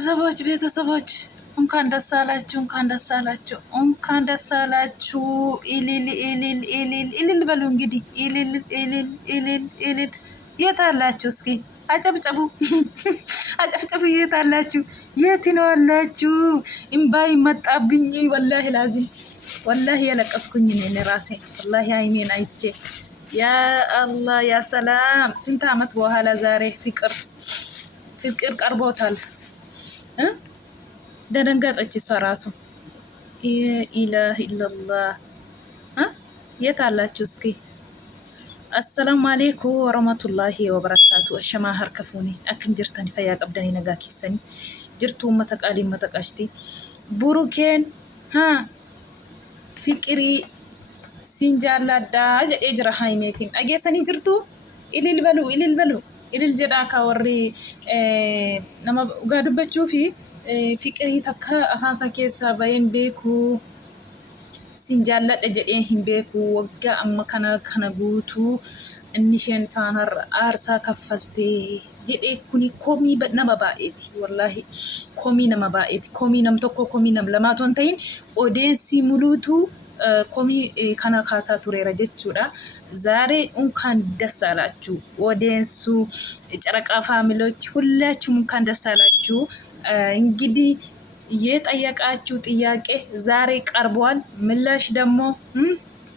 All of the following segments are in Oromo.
ቤተሰቦች እንኳን ደስ አላችሁ፣ እንኳን ደስ አላችሁ። ኢሊል በሉ እንግዲህ ኢሊል የት አላችሁ? እስኪ አጨብጨቡ፣ አጨብጨቡ። የት አላችሁ? የት ነው አላችሁ? እምባይ መጣብኝ። ወላሂ ላዚም ወላሂ ያለቀስኩኝ እኔ ራሴ ወላሂ አይሜን አይቼ ያ አላህ ያ ሰላም። ስንት አመት በኋላ ዛሬ ፍቅር ቀርቦታል። ደነገጠች እሷ ራሱ። ኢላህ ኢላላህ። የት አላችሁ እስኪ? አሰላሙ አለይኩም ወረህመቱላሂ ወበረካቱ። አሸማ ሀርከፉኒ አክን ጅርተን ፈያ ቀብደኒ ነጋ ኬሰኒ ጅርቱ መተቃሊ መተቃሽቲ ቡሩኬን ፍቅሪ ሲንጃላዳ ጀዴ ጅራ ሃይሜቲን አጌሰኒ ጅርቱ ኢሊል በሉ ኢሊል ጀዳ ካወሪ ነማ ጋዱበቹ ፊ ፍቅሪ ተካ አፋንሳ ኬሳ ባየን ቤኩ ሲንጃላዳ ጀዴ ሂን ቤኩ ወጋ አማ ከነ ጉቱ እንሽን ፋናር አርሳ ከፈልቴ ጀዴ ኩኒ ኮሚ ነማ ባኤቲ ወላሂ ኮሚ ነማ ባኤቲ ኮሚ ነም ቶኮ ኮሚ ነም ለማቶን ተይን ኦዴንሲ ሙሉቱ ኮሚ ከና ካሳ ቱሬራ ጀቹዳ ዛሬ እንኳን ደስ አላችሁ ኦዲየንሱ ጨረቃ ፋሚሊዎች ሁላችሁም እንኳን ደስ አላችሁ። እንግዲህ የጠየቃችሁ ጥያቄ ዛሬ ቀርቧል። ምላሽ ደግሞ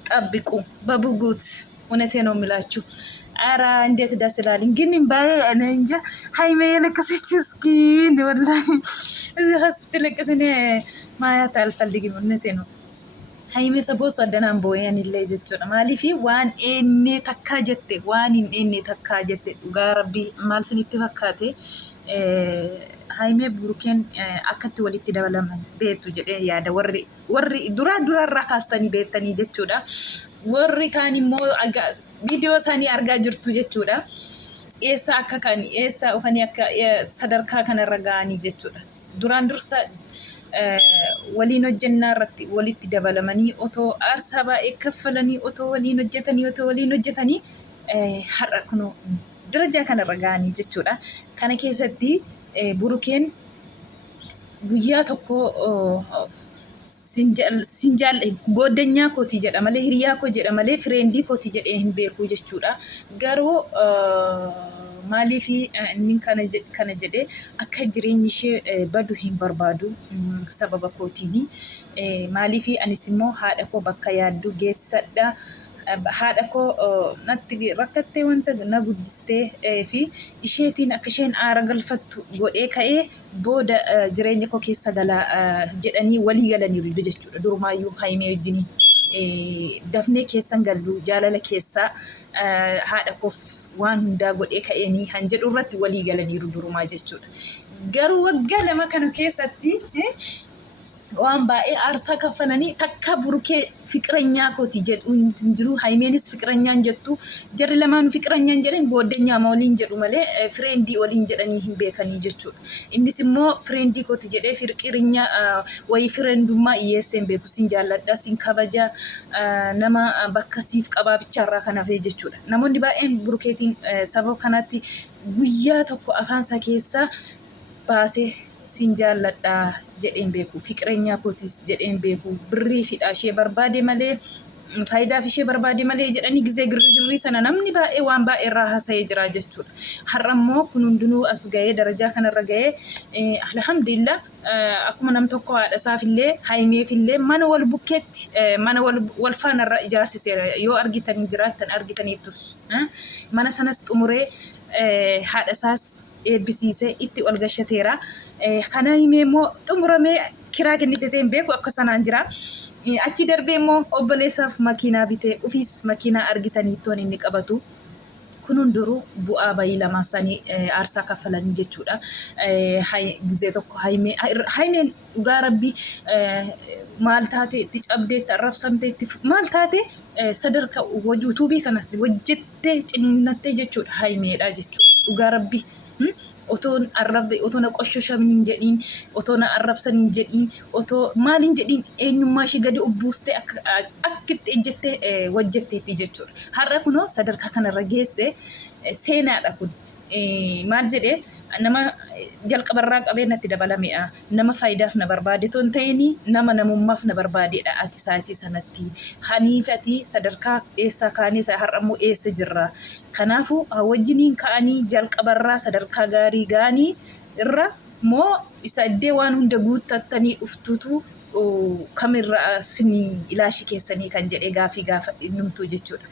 ጠብቁ በቡጉት። እውነቴ ነው የሚላችሁ። አራ እንዴት ደስ ይላል። ግን እንጃ ሃይሜ የለቀሰች እስኪ ወላሂ እዚህ ስትለቅስ እኔ ማየት አልፈልግም። እውነቴ ነው። ሃይሜ ሰቦስ አደናን ቦያን illee jechuudha. Maaliif waan inni takkaa jette waan inni takkaa jette dhugaa rabbii maal sinitti fakkaate Haimee Burukeen akkatti walitti dabalaman beektu jedhee yaada. Warri durarraa kaastanii beektanii jechuudha. Warri kaan immoo viidiyoo isaanii argaa jirtu jechuudha. Eessa akka kaanii eessa dhufanii akka sadarkaa kanarra ga'anii jechuudha. Duraan dursa waliin hojjennaa irratti walitti dabalamanii otoo aarsaa baay'ee kaffalanii otoo waliin hojjetanii har'a kunoo darajaa kanarra ga'anii jechuudha. Kana keessatti Burukeen guyyaa tokko sinjaal goddanyaa kooti jedha malee hiriyaa koo jedha malee fireendii kooti jedhee hin beeku jechuudha. Garuu maaliif inni kana jedhee akka jireenyi ishee badu hin barbaadu sababa kootiini. Maaliif anis immoo haadha koo bakka yaaddu geessadha. Haadha koo natti rakkattee wanta na guddistee fi isheetiin akka isheen aara galfattu godhee ka'ee booda jireenya koo keessa galaa jedhanii walii galaniiru jechuudha. Durumaayyuu Haimee wajjin dafnee keessan gallu jaalala keessaa haadha koof waan hundaa godhee ka'eenii han jedhu irratti walii galaniiru durumaa jechuudha. Garuu waggaa lama kana keessatti waan baay'ee aarsaa kaffalanii takka Burukee fiqireenyaa kooti jedhu hin jiru. Haimeenis fiqireenyaan jettu. Jarri lamaan fiqireenyaan jedhan goddanyaa waliin jedhu malee fireendii waliin jedhanii hin beekanii jechuudha. Innis immoo fireendii kooti jedhee fiqireenyaa wayii fireendummaa dhiyeesseen beeku. Sin jaalladha, sin kabaja, nama bakka siif qabaa bicharraa kan hafee jechuudha. Namoonni baay'een Burukeetiin sababa kanatti guyyaa tokko afaansa keessaa baasee sin jaalladha jedheen beeku. Fiqireenyaa kootis jedheen beeku. Birrii fidhaa ishee barbaade malee faayidaaf ishee barbaade malee jedhanii gizee girrii sana namni baay'ee waan baay'ee irraa haasa'ee jira jechuudha. Har'a immoo kun hundinuu as ga'ee darajaa kanarra ga'ee alhamdulillah akkuma nam tokko haadha isaafillee Haimeefillee mana wal bukkeetti mana wal faanarra ijaarsiseera. Yoo argitanii jiraattan argitaniitus mana sanas xumuree haadha isaas eebbisiisee itti ol gashateera. Kana himee immoo xumuramee kiraa kennitee hin beeku akka sanaan jira. Achi darbee immoo obboleessaaf makiinaa bitee ofiis makiinaa argitanii toon inni qabatu. Kun hunduruu bu'aa bayii lamaan isaanii aarsaa kaffalanii jechuudha. Gizee tokko Haimeen dhugaa rabbii maal taate itti cabdee itti arrabsamtee itti maal taate sadarkaa yuutuubii kanas hojjettee ciniinnattee jechuudha. Haimeedha jechuudha. Dhugaa rabbii. Otoon arrabde otoon qoshoshamni jedhiin otoon arrabsanii jedhiin otoo maaliin jedhiin eenyummaa ishee gadi ubbuustee akka ejjettee hojjetteetti jechuudha. Har'a kunoo sadarkaa kanarra geesse seenaadha kun. Maal jedhee nama jalqabarraa qabee natti dabalame'a. Nama faayidaaf na barbaade ton ta'ini nama namummaaf na barbaadedha ati saatii sanatti. Haniif ati sadarkaa eessaa kaanii har'ammoo eessa jirra. Kanaafuu wajjiniin ka'anii jalqabarraa sadarkaa gaarii ga'anii irra moo isa iddee waan hunda guuttattanii dhuftutu kamirraa sinii ilaashi keessanii kan jedhee gaafii gaafa numtuu jechuudha.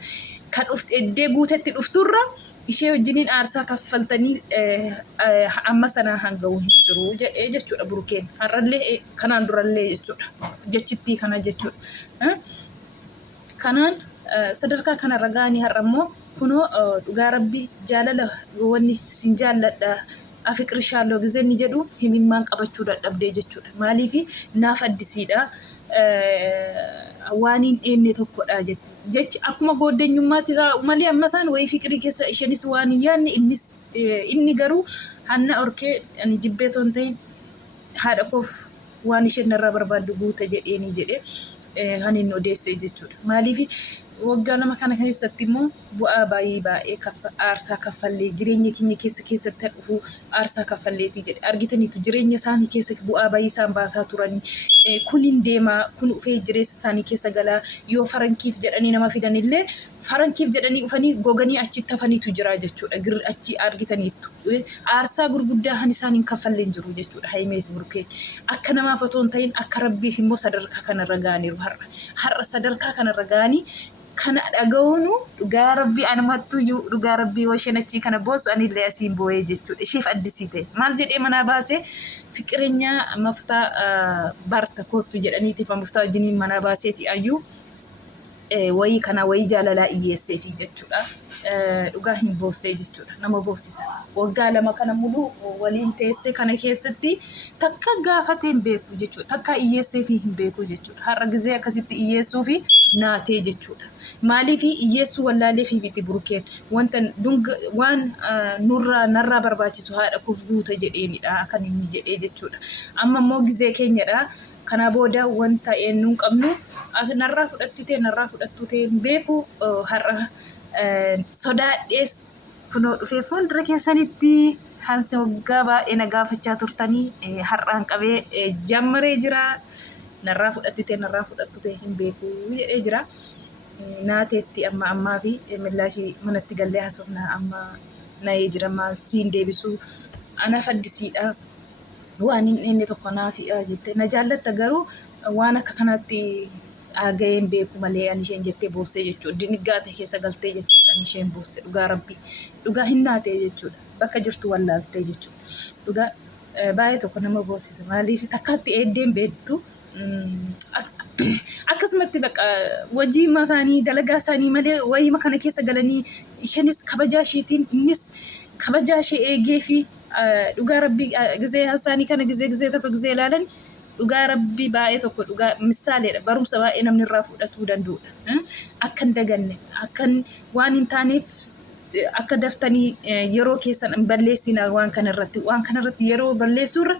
Kan iddee guutetti dhufturra ishee wajjiniin aarsaa kaffaltanii amma sanaa hanga'uu hin jiru jedhee jechuudha Burukeen. Har'allee kanaan durallee jechuudha. Jechittii kana jechuudha. Kanaan sadarkaa kanarra ga'anii har'ammoo kunoo dhugaa rabbii jaalala wanni sin jaalladha. Afiqirshaaloo gizenni jedhu himimmaan qabachuu dadhabdee jechuudha. Maaliifi naaf addisiidha. Waaniin eenye tokkodha jechi akkuma gooddeenyummaatti malee amma isaan wayii fiqirii keessa isheenis waan hin yaadne inni garuu hanna orkee ani jibbee toon ta'in haadha koof waan isheen narraa barbaaddu guuta jedheeni jedhee kan inni odeessee jechuudha. Maaliifi waggaa lama kana keessatti immoo bu'aa baay'ee aarsaa kaffallee jireenya keenya keessatti dhufu aarsaa kaffalleetii jedhe argitaniitu jireenya isaanii keessa bu'aa baay'ee isaan baasaa turanii kun hin deemaa kun dhufee jireessa isaanii keessa galaa yoo farankiif jedhanii nama fidanillee farankiif jedhanii dhufanii goganii achitti hafaniitu jira jechuudha. Achi argitaniitu aarsaa gurguddaa han isaaniin kaffalleen jiru jechuudha. Haimee fi Burukeen akka namaaf otoo hin ta'in akka rabbiif immoo sadarkaa kanarra ga'aniiru har'a sadarkaa kanarra ga'anii kana dhaga'uunu dhugaa rabbii animattuyyuu dhugaa rabbii washeen achii kana boosu anillee asiin boo'ee jechuudha. Isheef addisiite maal jedhee manaa baasee fiqireenyaa maftaa barta koottu jedhaniitiif maftaa wajjiniin manaa baaseeti ayyuu wayii kana wayii jaalalaa iyyeesseefi jechuudha. Dhugaa hin boossee jechuudha. Nama boossisa. Waggaa lama kana mulu waliin teessee kana keessatti takka gaafatee hin beeku jechuudha. Takka iyyeesseefi hin beeku jechuudha. Har'a gizee akkasitti iyyeessuufi naatee jechuudha. Maaliifi iyyeessuu wallaalee fi biti Burukeen wanta waan narraa barbaachisu haadha koof guuta jedheenidha kan inni jedhee jechuudha. Amma immoo gizee keenyadha. Kana booda wanta eenyuun qabnu narraa fudhattu ta'e hin beeku har'a sodaadhees kunoo dhufee fuuldura keessanitti hansi waggaa baay'ee na gaafachaa turtanii har'aan qabee jammaree jira. Narraa fudhattu ta'e hin beeku jedhee jira. Naateetti ammaa fi millaashii manatti gallee haasofna amma na'ee jira maal siin deebisuu anaaf addisiidha. Waan inni tokko naaf jette na jaallatta garuu waan akka kanatti ageen beeku malee ani isheen jettee boossee jechuudha. Diniggaata keessa galtee jechuudha ani isheen boossee dhugaa rabbii dhugaa hin naatee jechuudha. Bakka jirtu wallaaltee jechuudha. Dhugaa baay'ee tokko nama boossisa maaliif takkaatti eeddeen beektu akkasumatti bakka wajjii isaanii dalagaa isaanii malee wayima kana keessa galanii isheenis kabajaa isheetiin innis kabajaa ishee eegee fi dhugaa rabbii gizee isaanii kana gizee tokko gizee ilaalan dhugaa rabbii baay'ee tokko dhugaa misaaleedha. Barumsa baay'ee namni irraa fudhatuu danda'udha. Akka hin daganne akkan waan hin taaneef akka daftanii yeroo keessan hin balleessina waan kanarratti yeroo balleessuurra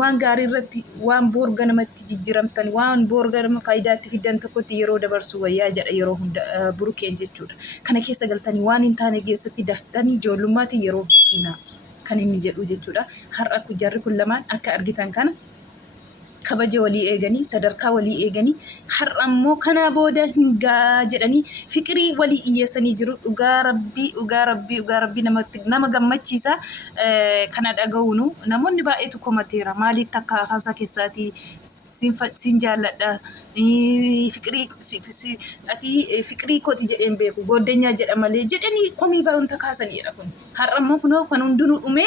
waan gaarii irratti waan boorga namatti jijjiiramtan waan boorga nama faayidaatti fidan tokkotti yeroo dabarsu wayyaa jedha yeroo hunda Burukeen jechuudha. Kana keessa galtanii waan hin taane keessatti daftanii ijoollummaatti yeroo fixiina kan inni jedhu jechuudha. Har'a jarri kun lamaan akka argitan kana kabaja walii eeganii sadarkaa walii eeganii har'a immoo kana booda hingaa jedhanii fiqirii walii iyyeessanii jiru. Dhugaa rabbii nama gammachiisa. Kana dhaga'uunu namoonni baay'eetu komateera. Maaliif takka afaansaa keessaatii siin jaalladha fiqirii kooti jedheen beeku gooddeenyaa jedha malee jedhanii komii baay'oon kaasaniidha kun. Har'a immoo kunoo kan hundinuu dhumee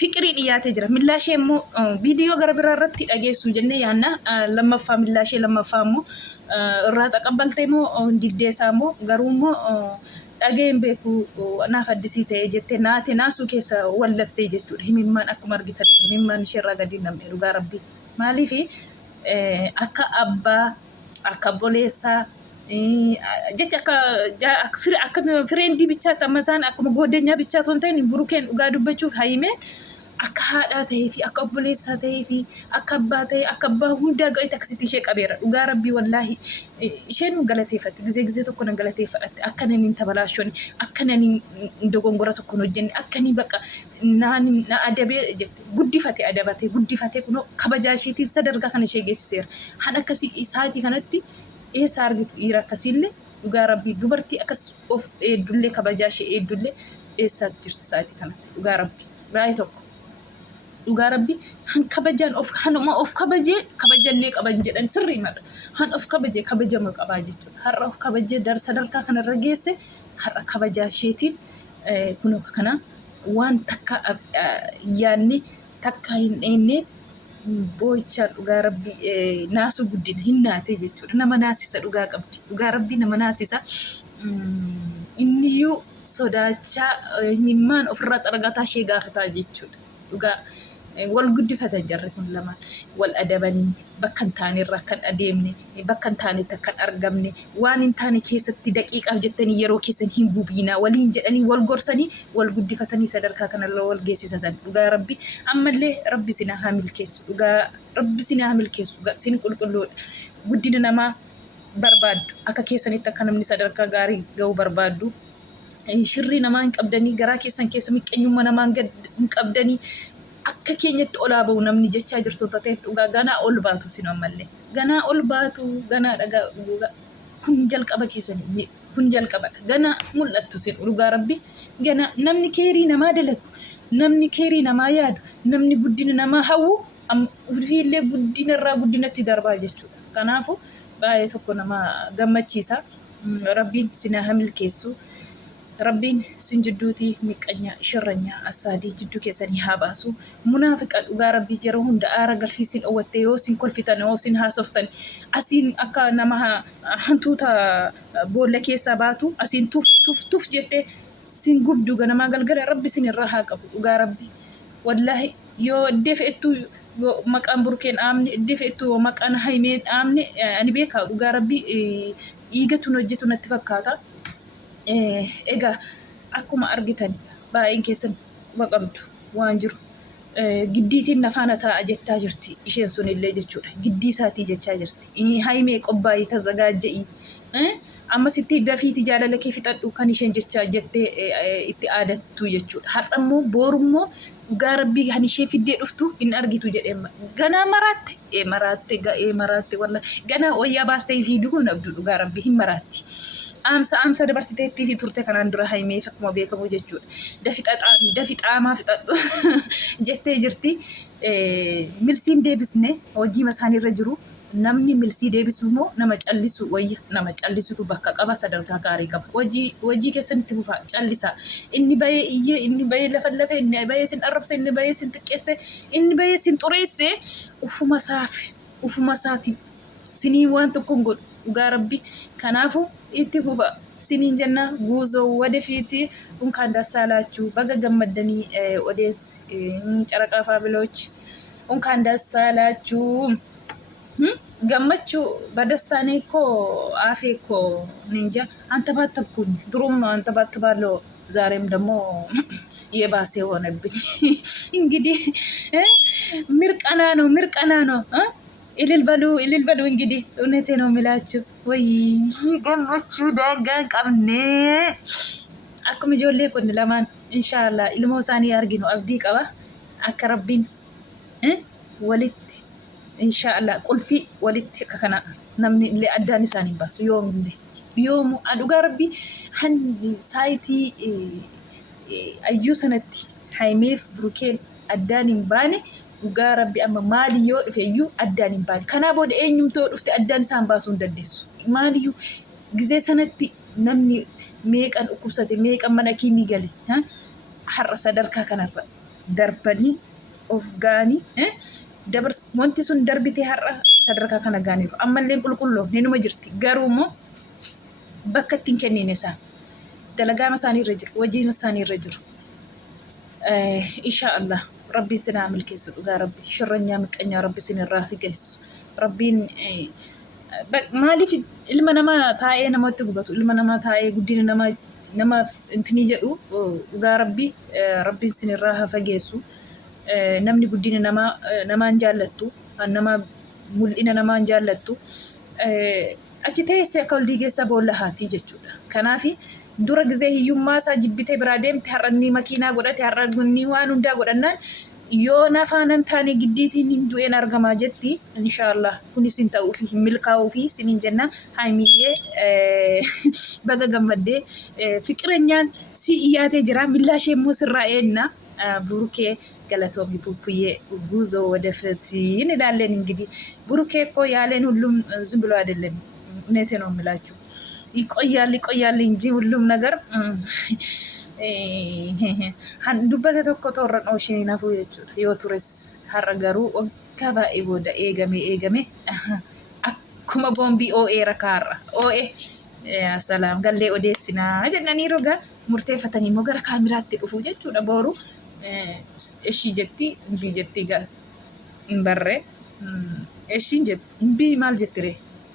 fiqirii dhiyaatee jira. Millaashee immoo viidiyoo gara biraa irratti dhageessuu jennee yaanna. Lammaffaa millaashee lammaffaa immoo irraa taqabbaltee immoo diddeessaa immoo garuu immoo dhageen beeku naaf addisii ta'ee jettee naasuu keessa wallattee jechuudha. Himimmaan akkuma argitan himimmaan ishee irraa gadi namne dhugaa rabbii. Maaliif akka abbaa akka obboleessaa jecha akka fireendii bichaatti amma isaan akkuma gooddeenyaa bichaatti waan ta'in Burukeen dhugaa dubbachuuf Haimee akka haadhaa ta'ee fi akka obboleessaa ta'ee fi akka abbaa ta'ee akka abbaa hundaa ga'eet akkasitti ishee qabeera. Dhugaa rabbii wallaahi isheen galateeffatti gizee tokko na galateeffatti akka naniin tabalaashoon akka naniin dogongora tokko hojjenne akka ni baqa na adabee jette guddifate kunoo kabajaa isheetiin sadarkaa kana ishee geessiseera. Han akkasii isaatii kanatti eessa argitu dhiira akkasiillee dhugaa rabbii dubartii akkas of eeddullee kabajaa ishee eeddullee eessa jirti isaatii kanatti dhugaa rabbii baay'ee tokko. Dhugaa rabbii han kabajaan hanuma of kabajee kabajallee qaban jedhan sirrii mara. Han of kabajee kabajama qabaa jechuudha. Har'a of kabajee sadarkaa kanarra geesse har'a kabajaa isheetiin kunoo kana waan takka yaanne takka hin dheenne boo'ichaan dhugaa rabbii naasu guddina hin naatee jechuudha. Nama naasisa dhugaa qabdi. Dhugaa rabbii nama naasisa. Inniyyuu sodaachaa himimmaan ofirraa xaragataa ishee gaafataa jechuudha. Dhugaa wal guddifatan jarri kun lamaan wal adabanii bakka hin taane irraa kan adeemne bakka hin taane kan argamne waan hin taane keessatti daqiiqaaf jettanii yeroo keessan hin gubiinaa waliin jedhanii wal gorsanii wal guddifatanii sadarkaa kanarra wal geessisatan. Dhugaa rabbi ammallee rabbi sinaa haa milkeessu. Dhugaa rabbi sinaa haa milkeessu. Sin qulqulluudha. Guddina namaa barbaaddu akka keessanitti akka namni sadarkaa gaarii ga'u barbaaddu. Shirrii namaa hin qabdanii garaa keessan keessa miqqeenyummaa namaa hin qabdanii akka keenyatti olaa ba'u namni jechaa jirtu ta'eef dhugaa ganaa ol baatu sin ammallee ganaa ol baatu ganaa dhagaa kun jalqaba keessanii kun jalqaba ganaa mul'attu sin dhugaa rabbi ganaa namni keerii namaa dalagu namni keerii namaa yaadu namni guddina namaa hawwu ulfiillee guddina irraa guddinatti darbaa jechuudha. Kanaafuu baay'ee tokko nama gammachiisa. Rabbiin sinaa haa milkeessu. Rabbiin sin jidduutii miqqanya shirranya asaadii jidduu keessanii haa baasu. Munaafiqa dhugaa rabbii yeroo hunda aara galfii sin dhowwatte yoo sin kolfitan yoo sin haasoftan asiin akka nama hantuuta boolla keessaa baatu asiin tuf jettee sin gubdu ganamaa galgala rabbi sin irraa haa qabu. Dhugaa rabbii wallaahi yoo iddee fe'ettuu yoo maqaan burkeen dhaamne iddee fe'ettuu yoo maqaan haimeen dhaamne ani beekaa dhugaa rabbii dhiigatuun hojjetu natti fakkaata. Egaa akkuma argitan baay'een keessan quba qabdu waan jiru giddiitiin nafaana taa'a jettaa jirti isheen sunillee jechuudha. Giddii isaatii jechaa jirti. Haimee qobbaayii tazagaajje'i ammas itti dafiiti jaalala kee fixadhu kan isheen jechaa jettee itti aadattu jechuudha. Har'a immoo boorummoo dhugaa rabbii kan ishee fiddee dhuftu hin argitu jedhee ganaa maraatte walla ganaa wayyaa baastee fi duguun abduu dhugaa rabbii hin maraatti. Amsa dabarsiteetti fi turte kanaan dura haimee akkuma beekamu jechuudha. Dafi xaamaa fixadhu jettee jirti. Milsiin deebisne hojii isaaniirra jiru. Namni milsii deebisu immoo nama callisu wayya nama callisutu bakka qaba sadarkaa gaarii qaba. Hojii keessanitti fufaa callisaa. Inni bahee iyyee inni bahee lafa inni bahee sin arrabse inni bahee sin xiqqeesse inni bahee sin xureesse ufuma isaati sinii waan tokko hin godhu. Dhugaa rabbi kanaafuu itti fufa siniin jenna guuzoo wadafiiti unkaan dassaalachuu baga gammaddanii odees caraqaa faabiloochi unkaan dassaalachuu gammachuu badasታኔ እኮ አፌ እኮ እንጃ አንተባተብኩኝ ድሮም አንተባትባለሁ ዛሬም ደግሞ የባሰ ሆነብኝ። እንግዲህ ምርቀና ነው እልል በሉ እንግዲህ እውነቴ ነው የሚላችሁ። ወይ ገመችው ዳጋን ቀብኔ አኩም ጆሌ ኩን ለማን ኢንሻአላ ኢልሞሳኒ ያርጊ ነው አብዲ ቀባ አከረቢን ወሊት ኢንሻአላ ቁልፊ ወሊት ከከና ነምኒ ለአዳኒ ሳኒ ባሱ ዮሙ አዱጋ ረቢ ሀን ሳይቲ አዩ ሰነቲ ሃይሜፍ ብሩኬን አዳኒን ባኔ dhugaa rabbi amma maaliyyoo dhufeeyyuu addaan hin baane. Kanaa booda eenyumtoo dhufte addaan isaan baasuu hin dandeessu. Maaliyyuu gizee sanatti namni meeqan dhukkubsate meeqan mana kiimii gale har'a sadarkaa kanarra darbanii of gaanii wanti sun darbitee har'a sadarkaa kana gaaniiru. Ammallee qulqulloof neenuma jirti. Garuu immoo bakka ittiin kennine isaan dalagaama isaanii irra jiru wajjiima isaanii irra jiru. Inshaallah. Rabbiin sinaa milkeessu dhugaa rabbi shirranyaa miqqanyaa rabbi sin irraa figeessu rabbiin maaliif ilma namaa taa'ee namatti gubatu ilma namaa taa'ee guddina nama intini jedhu dhugaa rabbi rabbiin sin irraa fageessu namni guddina namaan jaallattu nama mul'ina namaan jaallattu achi teessee akka ol diigeessa boolla haatii jechuudha. Kanaaf dura gizee hiyyummaa isaa jibbitee biraa deemte har'anni makiinaa godhate har'anni waan hundaa godhannaan yoo nafaanan taane giddiitiin hin du'een argamaa jetti. Inshaallah kunis hin ta'uu fi hin milkaa'uu fi siniin jenna Haayimiyyee baga gammaddee fiqireenyaan si iyyaatee jira millaa ishee immoo sirraa eenna burukee galatoomii ፑፑዬ ጉዞ ወደፊት እንላለን። እንግዲህ ብሩኬ እኮ ያለን ሁሉም ዝም ብሎ አይደለም። እውነቴ ነው የምላችሁ ይቆያል እንጂ ሁሉም ነገር ዱበተ ቶኮ ቶረን ኦሽኒ ነፉ jechuudha. Yoo tures har'a garuu waggaa baay'ee booda eegame akkuma boombii oo'eera kaarra oo'e salaam gallee odeessinaa jennanii roga murteeffatanii immoo gara kaamiraatti dhufu jechuudha. Booru ishii jetti imbii jetti hin barree ishiin jetti imbii maal jettire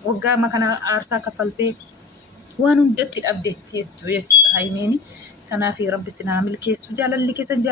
waggaa kana aarsaa kaffaltee waan hundatti dhabdeetti jechuudha Haayimiin. Kanaaf rabbi sinaa milkeessu jaalalli keessan